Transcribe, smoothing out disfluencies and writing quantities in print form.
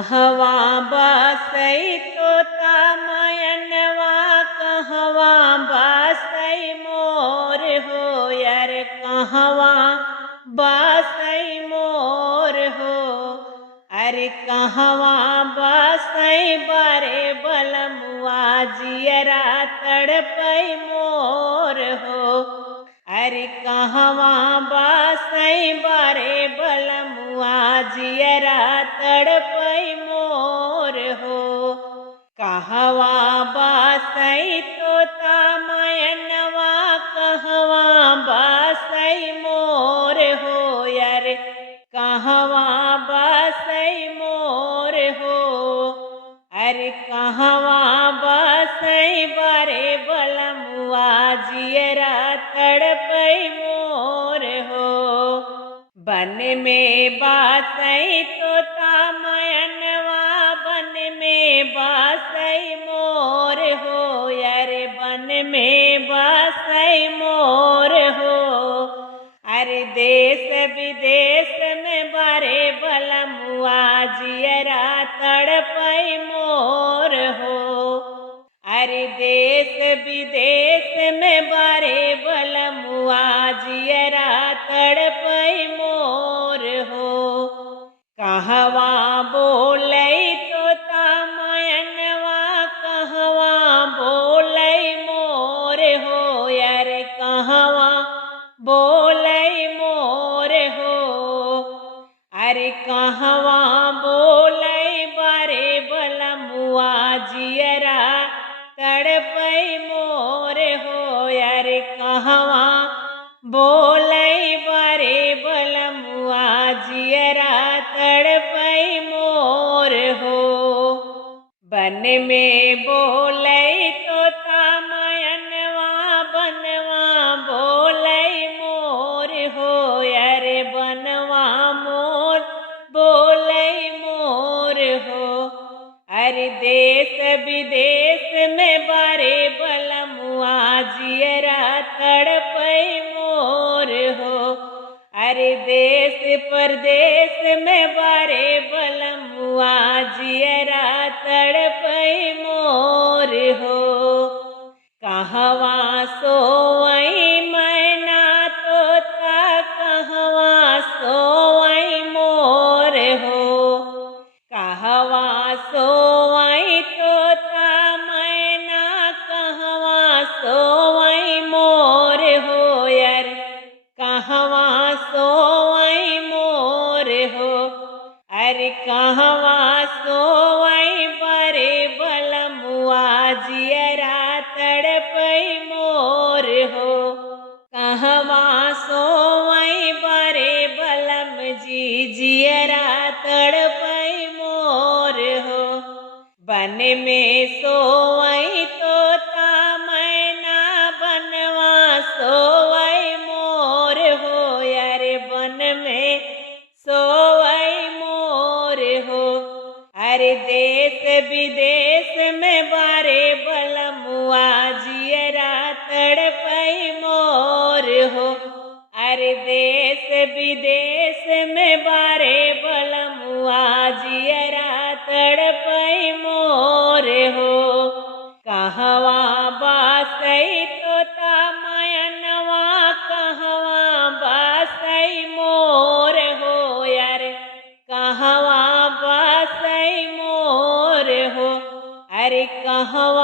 कहवा बसई तोता मयनवा कहवा बसई मोर हो यार कहवा बसई मोर हो। अरे कहवा बसई बारे बलमुआ जियरा तड़पई मोर हो। अरे कहवा बसई बारे बलमुआ जियरा तड़पई मोर हो। कहवा बसई तोता मयनवा कहवा बसई मोर हो यार कहवा बसई मोर हो। अरे कहवा बसई बारे बलमुआ जियरा तड़पई मोर हो। बन में बसई तोता मयनवा बन में बसई मोर हो यार बन में बसई मोर हो। अरे देश विदेश में बारे बलमुआ जियरा तड़पई मोर हो। अरे देश विदेश में बारे बलमुआ जियरा तड़पई मोर हो। कहवा बोलई तोता मयनवा कहवा बोलई मोर हो यार कहवा बोलई मोर हो। अरे कहवा बोलई बारे बलमुआ जियरा तड़पई मोर हो यार कहवा बोलई बारे बलमुआ जियरा तड़पई मोर हो। बन में बोलई तोता मयनवा बनवा बोलई मोर हो यार बनवा मोर बोलई मोर हो। अरे देश विदेश में बारे बलमुआ जियरा तड़पई मोर हो। अरे देश परदेश में बारे बलमुआ जियरा तड़पई मोर हो। कहवा सोवई मैना तोता कहवा सोवई मोर हो। कहवा सोवई तोता मैना कहवा सोवई मोर हो यार कहवा सोवई मोर हो। अरे कहवा सोवई बारे बलमुआ जियरा तड़पई मोर हो। कहवा सोवई बारे बलम जी जियरा तड़पई मोर हो। बन में सोवई तोता मैना बनवा सोवई मोर हो यार बन में सोवई मोर हो। अरे देश विदेश में बारे बलमुआ जियरा तड़पई मोर हो। अरे देश विदेश में बारे बलमुआ जियरा तड़पई मोर हो। कहवा बसई तोता मयनवा कहवा बसई मोर हो यार कहवा बसई मोर हो। अरे कहवा